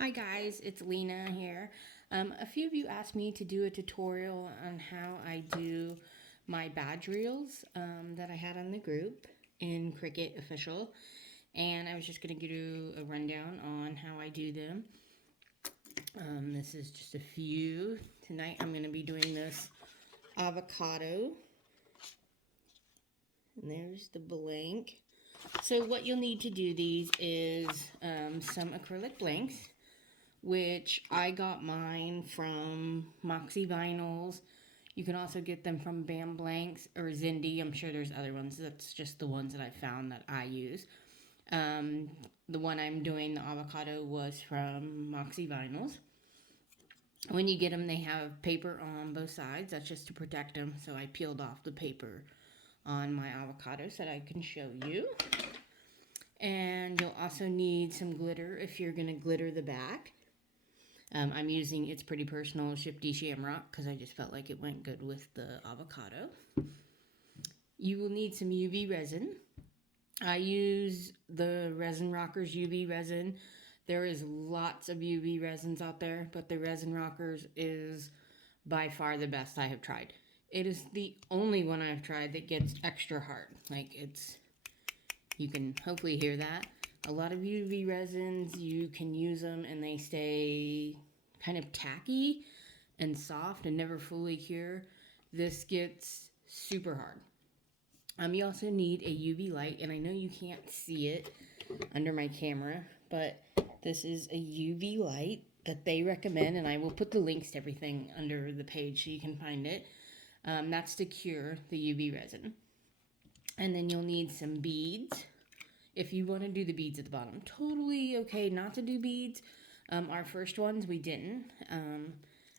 Hi guys, it's Lena here. A few of you asked me to do a tutorial on how I do my badge reels that I had on the group in Cricut Official, and I was just going to give you a rundown on how I do them. This is just a few. Tonight I'm going to be doing this avocado, and there's the blank. So what you'll need to do these is some acrylic blanks, which I got mine from Moxie Vinyls. You can also get them from Bam Blanks or Zindi. I'm sure there's other ones. That's just the ones that I found that I use. The one I'm doing, the avocado, was from Moxie Vinyls. When you get them, they have paper on both sides. That's just to protect them. So I peeled off the paper on my avocado so that I can show you. And you'll also need some glitter if you're going to glitter the back. I'm using It's Pretty Personal Shifty Shamrock because I just felt like it went good with the avocado. You will need some UV resin. I use the Resin Rockers UV resin. There is lots of UV resins out there, but the Resin Rockers is by far the best I have tried. It is the only one I've tried that gets extra hard. You can hopefully hear that. A lot of UV resins, you can use them and they stay kind of tacky and soft and never fully cure. This gets super hard. You also need a UV light, and I know you can't see it under my camera, but this is a UV light that they recommend, and I will put the links to everything under the page so you can find it. That's to cure the UV resin. And then you'll need some beads. If you want to do the beads at the bottom, totally okay not to do beads. Our first ones, we didn't.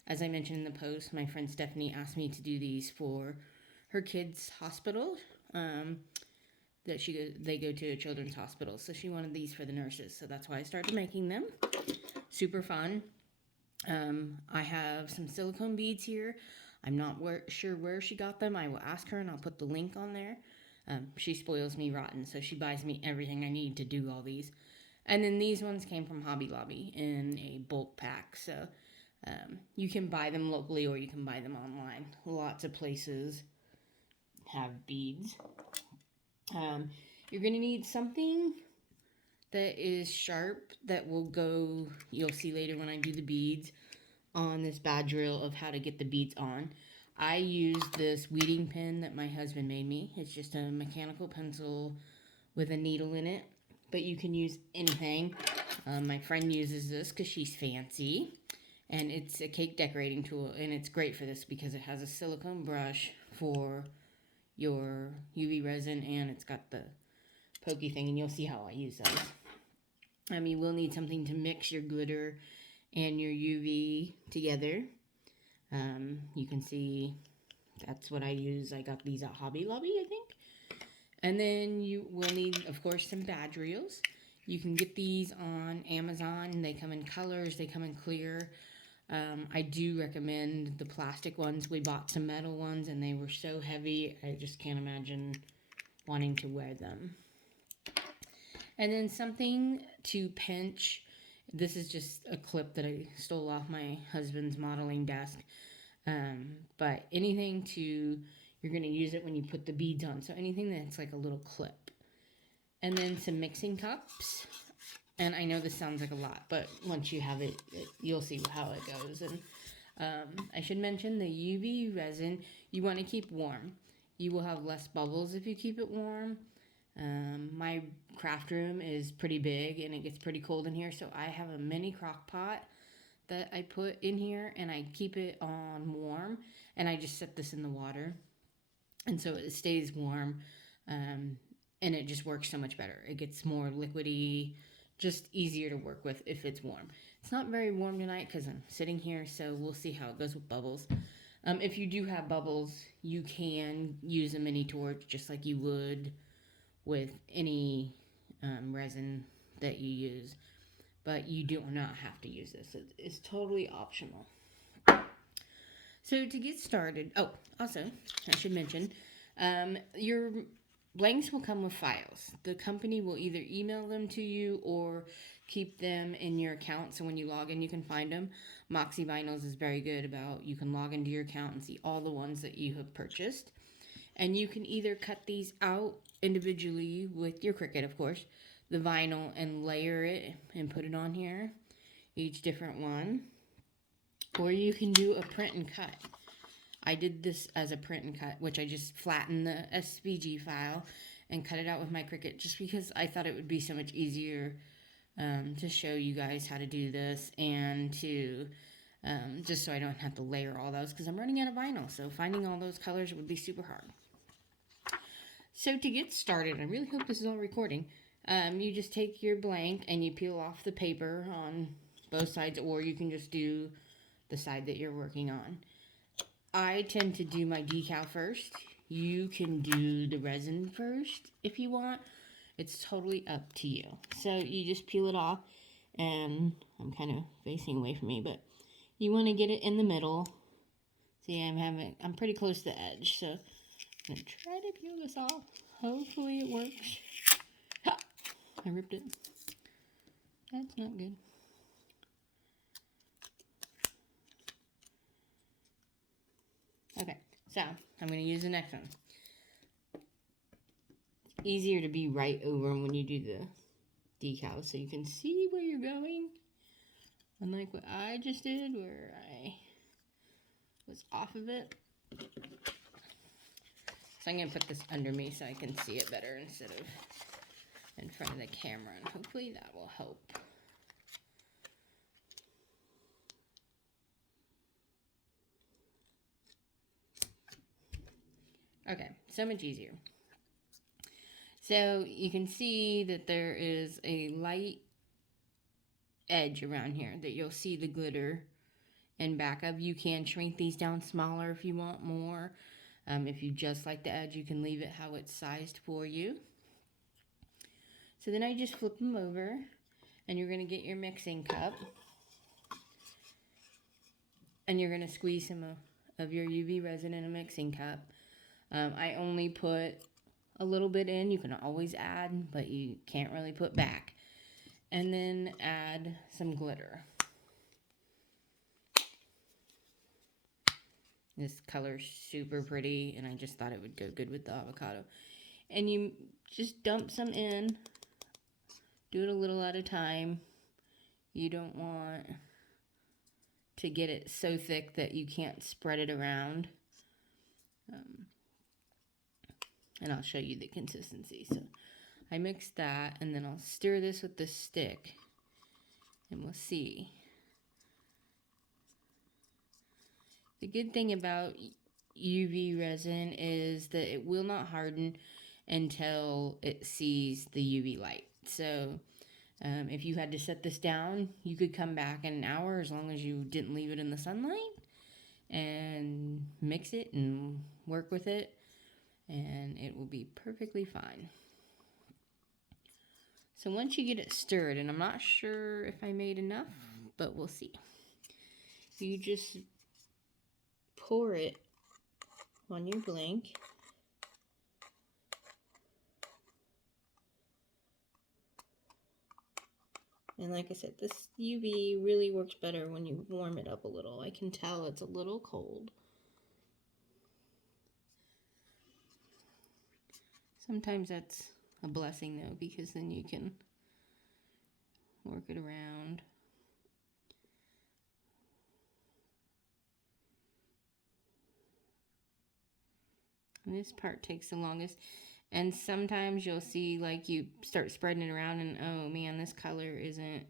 As I mentioned in the post, my friend Stephanie asked me to do these for her kids' hospital. They go to a children's hospital, so she wanted these for the nurses. So that's why I started making them. Super fun. I have some silicone beads here. I'm not sure where she got them. I will ask her and I'll put the link on there. She spoils me rotten, so she buys me everything I need to do all these. And then these ones came from Hobby Lobby in a bulk pack, so you can buy them locally or you can buy them online. Lots of places have beads. You're going to need something that is sharp that will go, you'll see later when I do the beads, on this badge reel of how to get the beads on. I use this weeding pen that my husband made me. It's just a mechanical pencil with a needle in it, but you can use anything. My friend uses this because she's fancy, and it's a cake decorating tool, and it's great for this because it has a silicone brush for your UV resin, and it's got the pokey thing, and you'll see how I use those. You will need something to mix your glitter and your UV together. You can see that's what I use. I got these at Hobby Lobby, I think. And then you will need, of course, some badge reels. You can get these on Amazon. They come in colors. They come in clear. I do recommend the plastic ones. We bought some metal ones, and they were so heavy, I just can't imagine wanting to wear them. And then something to pinch. This is just a clip that I stole off my husband's modeling desk. But anything you're going to use it when you put the beads on. So anything that's like a little clip. And then some mixing cups. And I know this sounds like a lot, but once you have it, you'll see how it goes. And I should mention the UV resin, you want to keep warm. You will have less bubbles if you keep it warm. My craft room is pretty big and it gets pretty cold in here, so I have a mini crock pot that I put in here and I keep it on warm, and I just set this in the water, and so it stays warm, and it just works so much better. It gets more liquidy, just easier to work with if it's warm. It's not very warm tonight because I'm sitting here, so we'll see how it goes with bubbles. If you do have bubbles, you can use a mini torch just like you would with any resin that you use, but you do not have to use this. It's totally optional. So to get started, also I should mention, your blanks will come with files. The company will either email them to you or keep them in your account, so when you log in you can find them. Moxie Vinyls is very good about, you can log into your account and see all the ones that you have purchased. And you can either cut these out individually with your Cricut, of course, the vinyl, and layer it and put it on here, each different one. Or you can do a print and cut. I did this as a print and cut, which I just flattened the SVG file and cut it out with my Cricut, just because I thought it would be so much easier to show you guys how to do this, and to just so I don't have to layer all those, because I'm running out of vinyl. So finding all those colors would be super hard. So to get started, I really hope this is all recording. You just take your blank and you peel off the paper on both sides, or you can just do the side that you're working on. I tend to do my decal first. You can do the resin first if you want. It's totally up to you. So you just peel it off, and I'm kind of facing away from me, but you want to get it in the middle. See, I'm pretty close to the edge, so I'm gonna try to peel this off. Hopefully it works. Ha! I ripped it. That's not good. Okay, so I'm going to use the next one. Easier to be right over them when you do the decals, so you can see where you're going. Unlike what I just did, where I was off of it. So I'm going to put this under me so I can see it better instead of in front of the camera, and hopefully that will help. Okay, so much easier. So you can see that there is a light edge around here that you'll see the glitter in back of. You can shrink these down smaller if you want more. If you just like the edge, you can leave it how it's sized for you. So then I just flip them over, and you're going to get your mixing cup, and you're going to squeeze some of your UV resin in a mixing cup. I only put a little bit in. You can always add, but you can't really put back. And then add some glitter. This color's super pretty, and I just thought it would go good with the avocado. And you just dump some in. Do it a little at a time. You don't want to get it so thick that you can't spread it around. And I'll show you the consistency. So I mix that, and then I'll stir this with the stick, and we'll see. The good thing about UV resin is that it will not harden until it sees the UV light. So if you had to set this down, you could come back in an hour, as long as you didn't leave it in the sunlight, and mix it and work with it, and it will be perfectly fine. So once you get it stirred, and I'm not sure if I made enough, but we'll see. You just pour it on your blank. And like I said, this UV really works better when you warm it up a little. I can tell it's a little cold. Sometimes that's a blessing though, because then you can work it around. And this part takes the longest. And sometimes you'll see, like, you start spreading it around and, oh man, this color isn't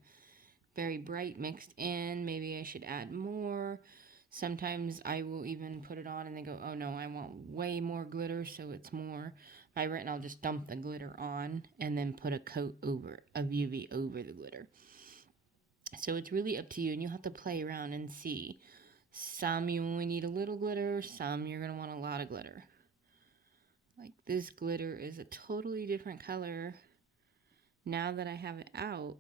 very bright mixed in. Maybe I should add more. Sometimes I will even put it on and they go, oh no, I want way more glitter, so it's more vibrant, and I'll just dump the glitter on and then put a coat of UV over the glitter. So it's really up to you, and you'll have to play around and see. Some you only need a little glitter, some you're going to want a lot of glitter. Like, this glitter is a totally different color now that I have it out.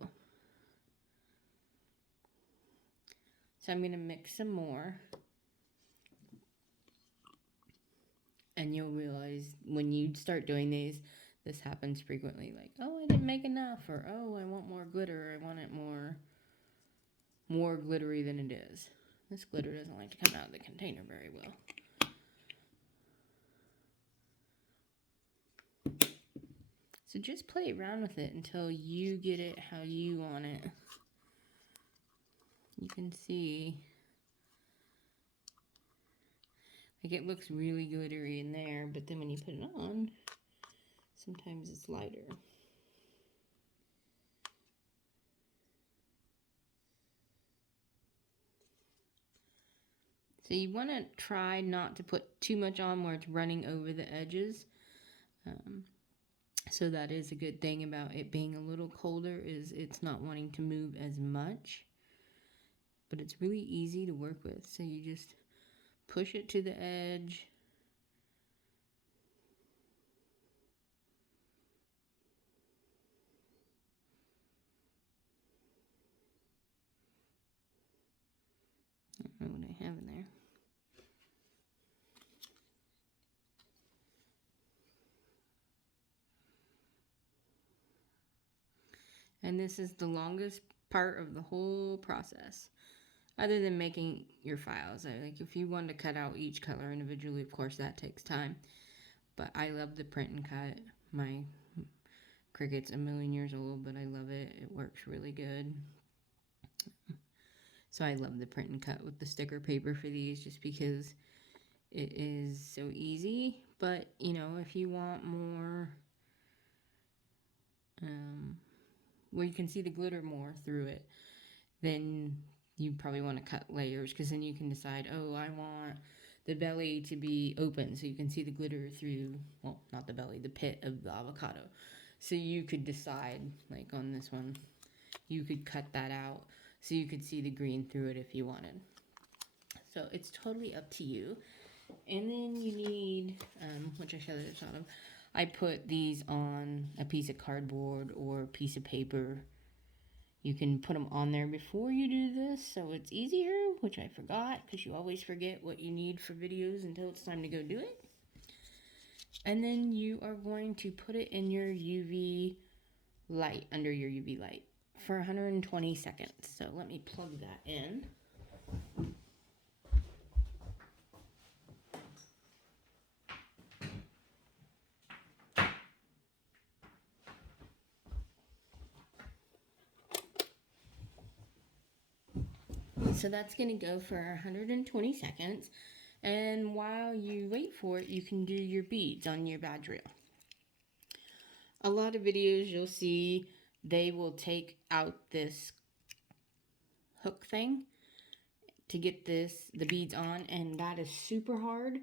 So I'm going to mix some more. And you'll realize when you start doing these This happens frequently, like, oh, I didn't make enough, or oh, I want more glitter, I want it more glittery than it is. This glitter doesn't like to come out of the container very well. So just play around with it until you get it how you want it. You can see, like, it looks really glittery in there, but then when you put it on, sometimes it's lighter. So you want to try not to put too much on where it's running over the edges. So that is a good thing about it being a little colder, is it's not wanting to move as much. But it's really easy to work with. So you just push it to the edge. I don't know what I have in there. And this is the longest part of the whole process, other than making your files. Like, if you want to cut out each color individually, of course that takes time. But I love the print and cut. My Cricut's a million years old, but I love it. It works really good. So I love the print and cut with the sticker paper for these, just because it is so easy. But, you know, if you want more, where you can see the glitter more through it, then you probably want to cut layers, because then you can decide, oh, I want the belly to be open so you can see the glitter through, well, not the belly, the pit of the avocado. So you could decide, like on this one, you could cut that out so you could see the green through it if you wanted. So it's totally up to you. And then you need, which I showed this out of, I put these on a piece of cardboard or a piece of paper. You can put them on there before you do this, so it's easier, which I forgot, because you always forget what you need for videos until it's time to go do it. And then you are going to put it in your UV light, under your UV light, for 120 seconds. So let me plug that in. So that's going to go for 120 seconds. And while you wait for it, you can do your beads on your badge reel. A lot of videos you'll see, they will take out this hook thing to get the beads on, and that is super hard.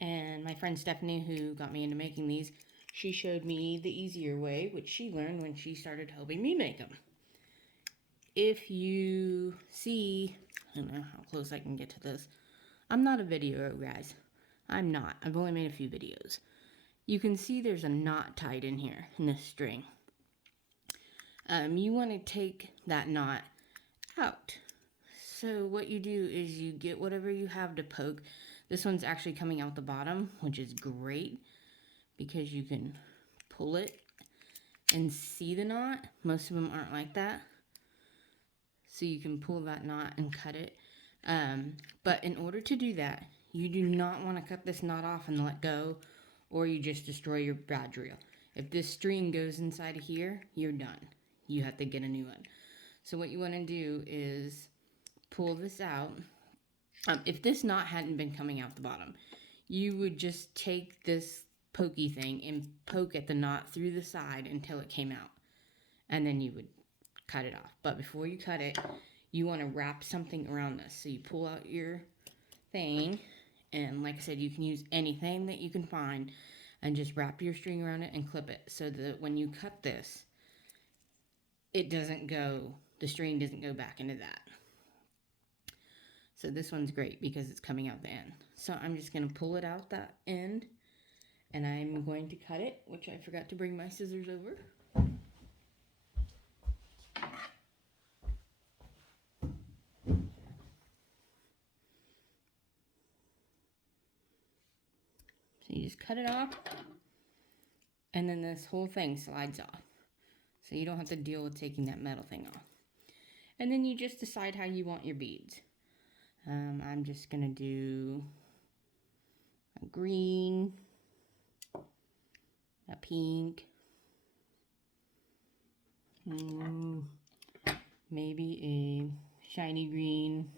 And my friend Stephanie, who got me into making these, she showed me the easier way, which she learned when she started helping me make them. If you see, I don't know how close I can get to this. I'm not a video guys. I'm not. I've only made a few videos. You can see there's a knot tied in here in this string. You want to take that knot out. So what you do is you get whatever you have to poke. This one's actually coming out the bottom, which is great because you can pull it and see the knot. Most of them aren't like that. So you can pull that knot and cut it. But in order to do that, you do not want to cut this knot off and let go, or you just destroy your badge reel. If this string goes inside of here, you're done. You have to get a new one. So what you want to do is pull this out. If this knot hadn't been coming out the bottom, you would just take this pokey thing and poke at the knot through the side until it came out. And then you would cut it off. But before you cut it, you want to wrap something around this. So you pull out your thing, and like I said, you can use anything that you can find, and just wrap your string around it and clip it so that when you cut this, it doesn't go, the string doesn't go back into that. So this one's great because it's coming out the end. So I'm just going to pull it out that end, and I'm going to cut it, which I forgot to bring my scissors over. So you just cut it off, And then this whole thing slides off. So you don't have to deal with taking that metal thing off. And then you just decide how you want your beads. I'm just going to do a green, a pink, maybe a shiny green,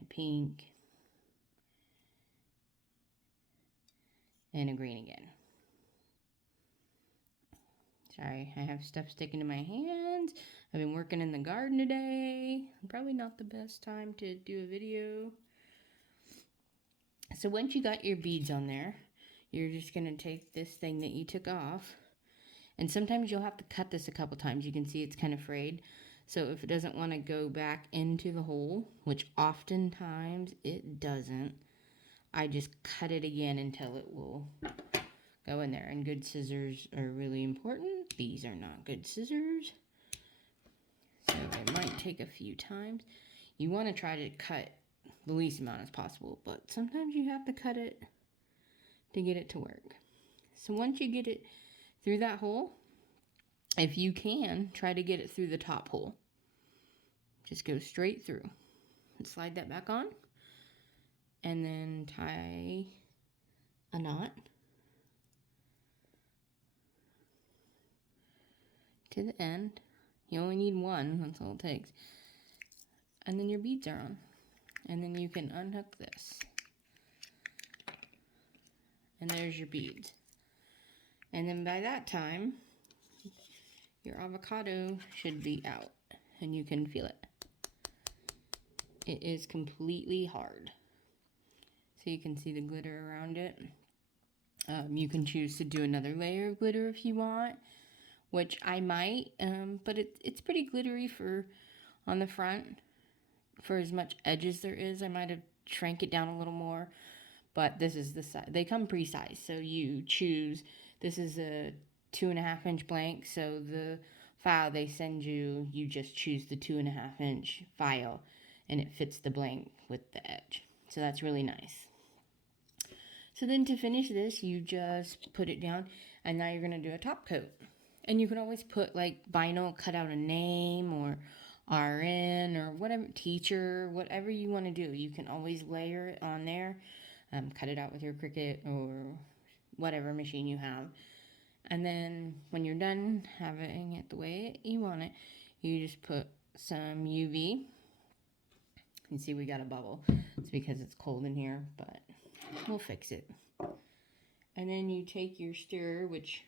a pink, and a green again. Sorry, I have stuff sticking to my hands. I've been working in the garden today. Probably not the best time to do a video. So once you got your beads on there, you're just going to take this thing that you took off. And sometimes you'll have to cut this a couple times. You can see it's kind of frayed. So if it doesn't want to go back into the hole, which oftentimes it doesn't, I just cut it again until it will go in there. And good scissors are really important. These are not good scissors. So it might take a few times. You want to try to cut the least amount as possible, but sometimes you have to cut it to get it to work. So once you get it through that hole, if you can, try to get it through the top hole. Just go straight through and slide that back on, and then tie a knot to the end. You only need one, that's all it takes. And then your beads are on. And then you can unhook this. And there's your beads. And then by that time, your avocado should be out. And you can feel it. It is completely hard. So you can see the glitter around it. You can choose to do another layer of glitter if you want, which I might, but it's pretty glittery on the front. For as much edge as there is, I might have shrank it down a little more, but this is the size. They come pre-sized, so you choose. This is a 2.5 inch blank, so the file they send you, you just choose the 2.5 inch file, and it fits the blank with the edge. So that's really nice. So then to finish this, you just put it down, and now you're going to do a top coat. And you can always put like vinyl, cut out a name or RN or whatever, teacher, whatever you want to do. You can always layer it on there, cut it out with your Cricut or whatever machine you have. And then when you're done having it the way you want it, you just put some UV. You can see we got a bubble. It's because it's cold in here, but we'll fix it. And then you take your stirrer, which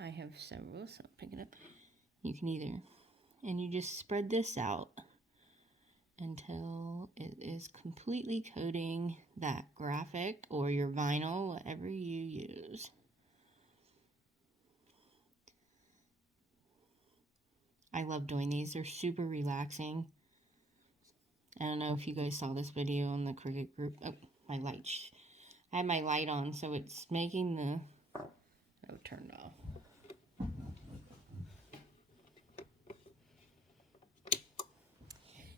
I have several, so I'll pick it up. You can either, and you just spread this out until it is completely coating that graphic or your vinyl, whatever you use. I love doing these. They're super relaxing. I don't know if you guys saw this video on the Cricut group. Oh, my light. I have my light on, so it's making the... Oh, turned off.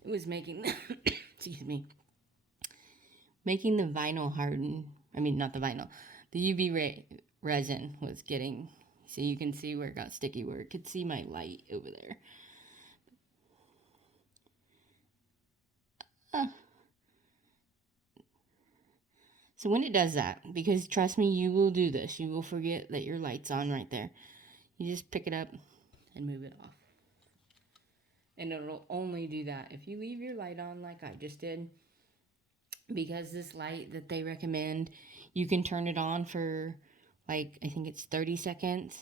It was making... excuse me. Making the vinyl harden. I mean, not the vinyl. The UV resin was getting... So you can see where it got sticky, where it could see my light over there. So when it does that, because trust me, you will do this. You will forget that your light's on right there. You just pick it up and move it off. And it'll only do that if you leave your light on like I just did. Because this light that they recommend, you can turn it on for like, I think it's 30 seconds,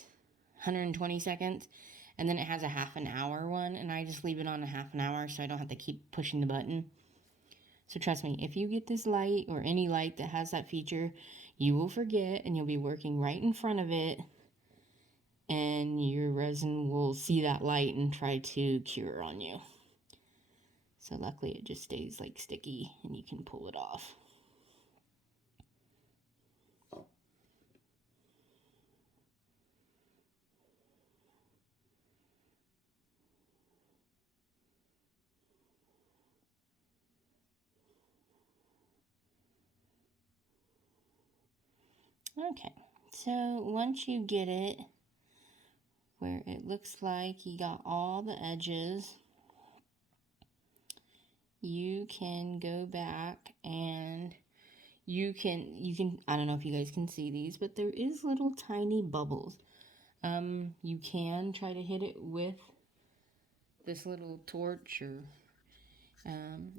120 seconds. And then it has a half an hour one. And I just leave it on a half an hour so I don't have to keep pushing the button. So trust me, if you get this light or any light that has that feature, you will forget and you'll be working right in front of it. And your resin will see that light and try to cure on you. So luckily it just stays like sticky and you can pull it off. Okay, so once you get it where it looks like you got all the edges, you can go back and you can, I don't know if you guys can see these, but there is little tiny bubbles. You can try to hit it with this little torch, or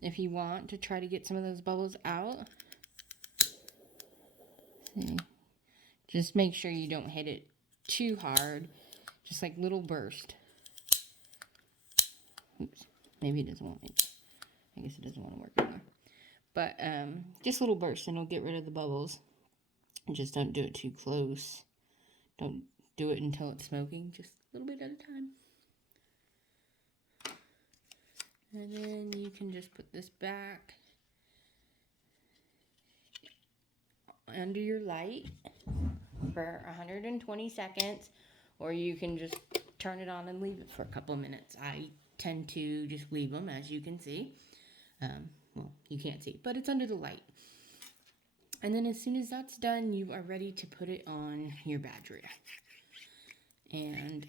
if you want to try to get some of those bubbles out. See, just make sure you don't hit it too hard, just like little burst. Oops, maybe it doesn't want me. I guess it doesn't want to work anymore. But just little bursts, and it'll get rid of the bubbles. Just don't do it too close. Don't do it until it's smoking, just a little bit at a time. And then you can just put this back under your light for 120 seconds, or you can just turn it on and leave it for a couple of minutes. I tend to just leave them, as you can see. Well, you can't see, but it's under the light. And then as soon as that's done, you are ready to put it on your badge reel. And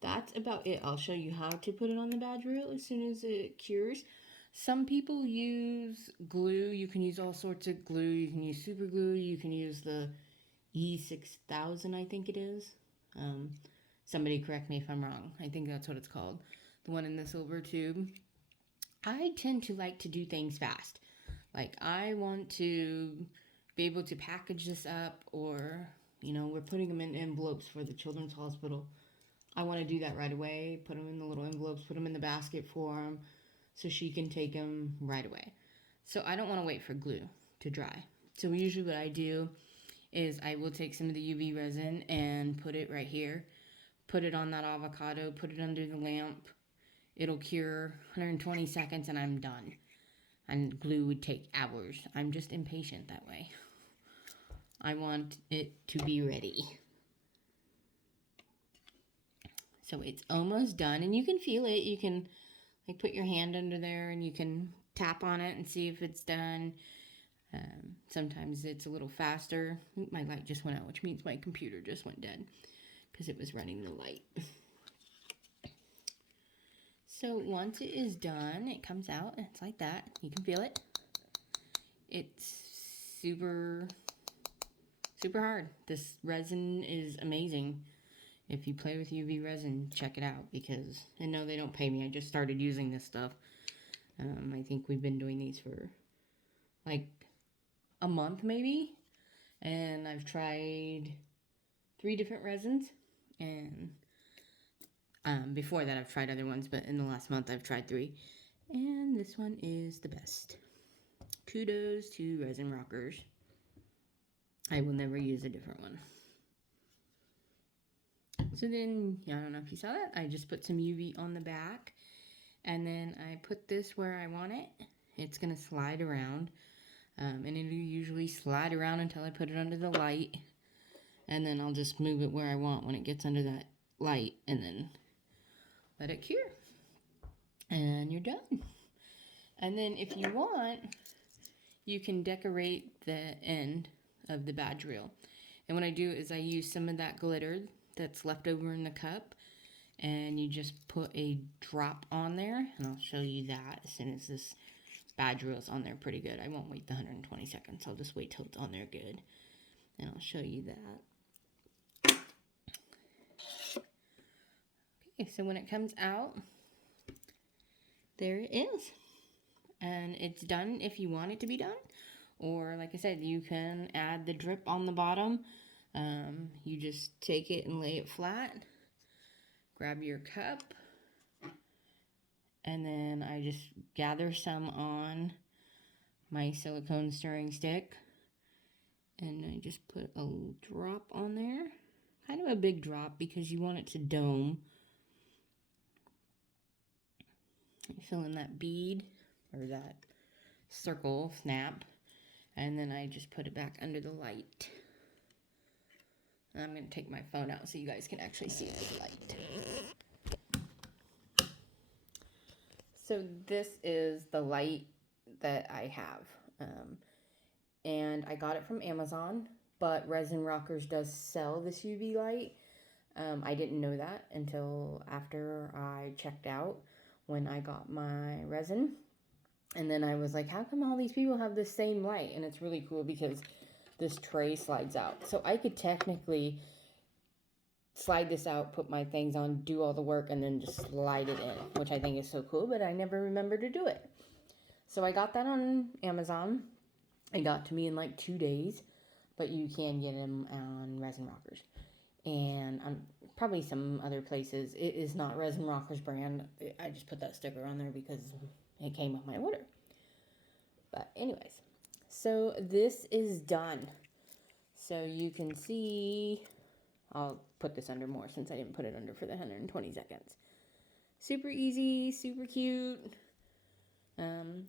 that's about it. I'll show you how to put it on the badge reel as soon as it cures. Some people use glue. You can use all sorts of glue. You can use super glue. You can use the E6000, I think it is. Somebody correct me if I'm wrong. I think that's what it's called. The one in the silver tube. I tend to like to do things fast. Like, I want to be able to package this up, or, you know, we're putting them in envelopes for the children's hospital. I want to do that right away. Put them in the little envelopes, put them in the basket for them so she can take them right away. So I don't want to wait for glue to dry. So usually what I do is I will take some of the UV resin and put it right here. Put it on that avocado, put it under the lamp. It'll cure 120 seconds and I'm done. And glue would take hours. I'm just impatient that way. I want it to be ready. So it's almost done, and you can feel it. You can like put your hand under there and you can tap on it and see if it's done. Sometimes it's a little faster. My light just went out, which means my computer just went dead because it was running the light. So once it is done, it comes out. It's like that. You can feel it. It's super, super hard. This resin is amazing. If you play with UV resin, check it out, because, and no, they don't pay me. I just started using this stuff. I think we've been doing these for like a month maybe. And I've tried 3 different resins. And before that, I've tried other ones, but in the last month, I've tried 3. And this one is the best. Kudos to Resin Rockers. I will never use a different one. So then, I don't know if you saw that, I just put some UV on the back. And then I put this where I want it. It's going to slide around. And it'll usually slide around until I put it under the light. And then I'll just move it where I want when it gets under that light. And then let it cure. And you're done. And then if you want, you can decorate the end of the badge reel. And what I do is I use some of that glitter that's left over in the cup. And you just put a drop on there. And I'll show you that as soon as this badge reel is on there pretty good. I won't wait the 120 seconds. I'll just wait till it's on there good. And I'll show you that. Okay, so when it comes out, there it is. And it's done if you want it to be done. Or, like I said, you can add the drip on the bottom. You just take it and lay it flat. Grab your cup. And then I just gather some on my silicone stirring stick. And I just put a drop on there. Kind of a big drop because you want it to dome. You fill in that bead or that circle snap. And then I just put it back under the light. And I'm going to take my phone out so you guys can actually see the light. So this is the light that I have. and I got it from Amazon, but Resin Rockers does sell this UV light. I didn't know that until after I checked out when I got my resin. And then I was like, how come all these people have the same light? And it's really cool because this tray slides out. So I could technically slide this out, put my things on, do all the work, and then just slide it in, which I think is so cool, but I never remember to do it. So I got that on Amazon. It got to me in like 2 days, but you can get them on Resin Rockers. And probably some other places. It is not Resin Rockers brand. I just put that sticker on there because it came with my order. But anyways, so this is done. So you can see, I'll put this under more since I didn't put it under for the 120 seconds. Super easy, super cute.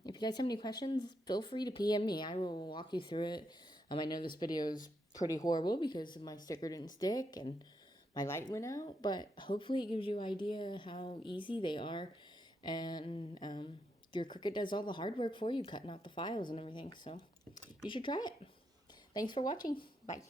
If you guys have any questions, feel free to PM me. I will walk you through it. I know this video is pretty horrible because my sticker didn't stick and my light went out, but hopefully it gives you an idea how easy they are, and your Cricut does all the hard work for you, cutting out the files and everything, so you should try it. Thanks for watching. Bye.